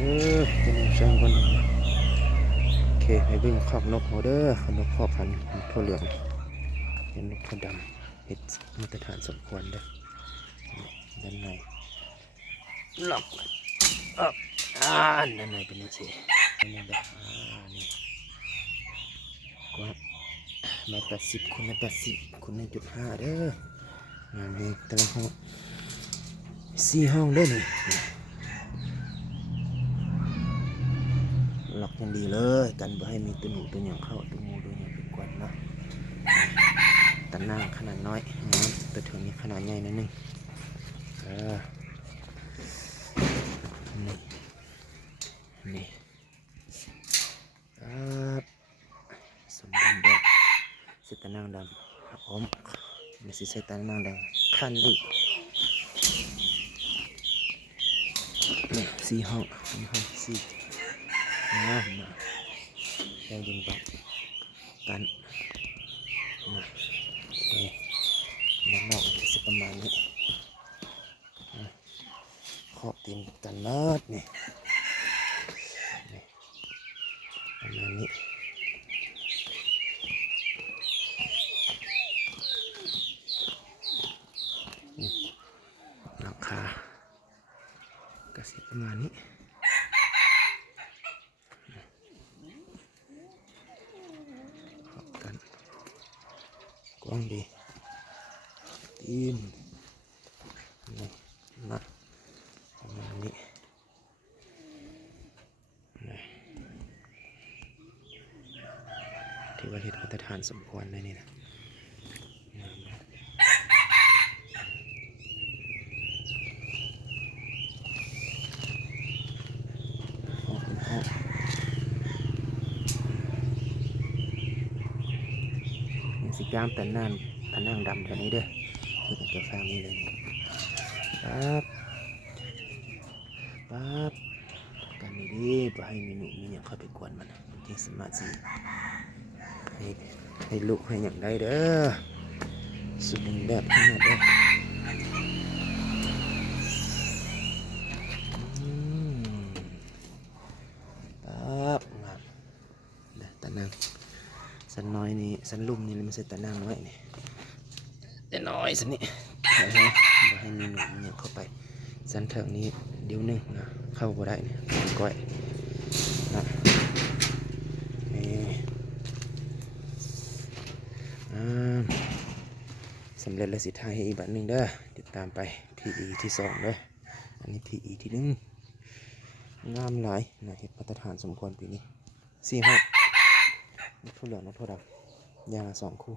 เป็นช่างคนโอเคให้เบิ่งขอบนกเขาเด้อขอบนกขอบพันทั่วเหลืองเห็นนกทั่วดำเห็ดมาตรฐานสมควรเด้อด้านในหลอกออกด้านในเป็นยังไงนี่เด้อนี่กว้าง180 คูณ 1.5เด้องานนี้แต่ละห้อง4 ห้องเด้อนี่หลอกอย่างดีเลยกันบ่ให้มีตัวหนูตัวหยางเข้าตัวงูตัวหยางเป็นกวนเนาะตะนางขนาดน้อยตัวเถื่อนนี้ขนาดใหญ่นิดนึงนี่นี่สมบูรณ์แบบเสตะนางดำอ้อมนี่สิเสตะนางดำขั้นอีกนี่4 ห้อง4มาได้ดินบักกันนะด้านนอกจะประมาณนี้ขอบตีนกันเลิศนี่ประมาณนี้หลังคากระสิประมาณนี้ขอบกันกว้างดีตีนนี่มาประมาณนี้ถือว่าเห็ดมาตรฐานสมควรเลยนี่นะสิกล้ามแต่นั่งดำแถวนี้เด้อคือเป็นตัวฟางนี่เลยปั๊บกันดีๆบ่ให้มีหนูมีอย่างเข้าไปกวนมันที่สมาธิให้ลูกให้อย่างได้เด้อสมบูรณ์แบบขนาดเด้อปั๊บงามตะนางสันน้อยนี่สันลุ่มนี่มันใช่ตะนางน้อยนี่แต่น้อยสันนี่บ่ให้มีหนูมีอย่างเข้าไปสันเถิงนี้เดี๋ยวนึงนะเข้าบ่ได้เนี่ยก้อยนะสำเร็จแล้วสิท้ายให้อีกบัดหนึ่งเด้อติดตามไป PE ที่2เด้ออันนี้ PE ที่1งามหลายนะเห็ดมาตรฐานสมควรปีนี้4 ห้องนกทั่วเหลืองนกทั่วดำยางละ2 คู่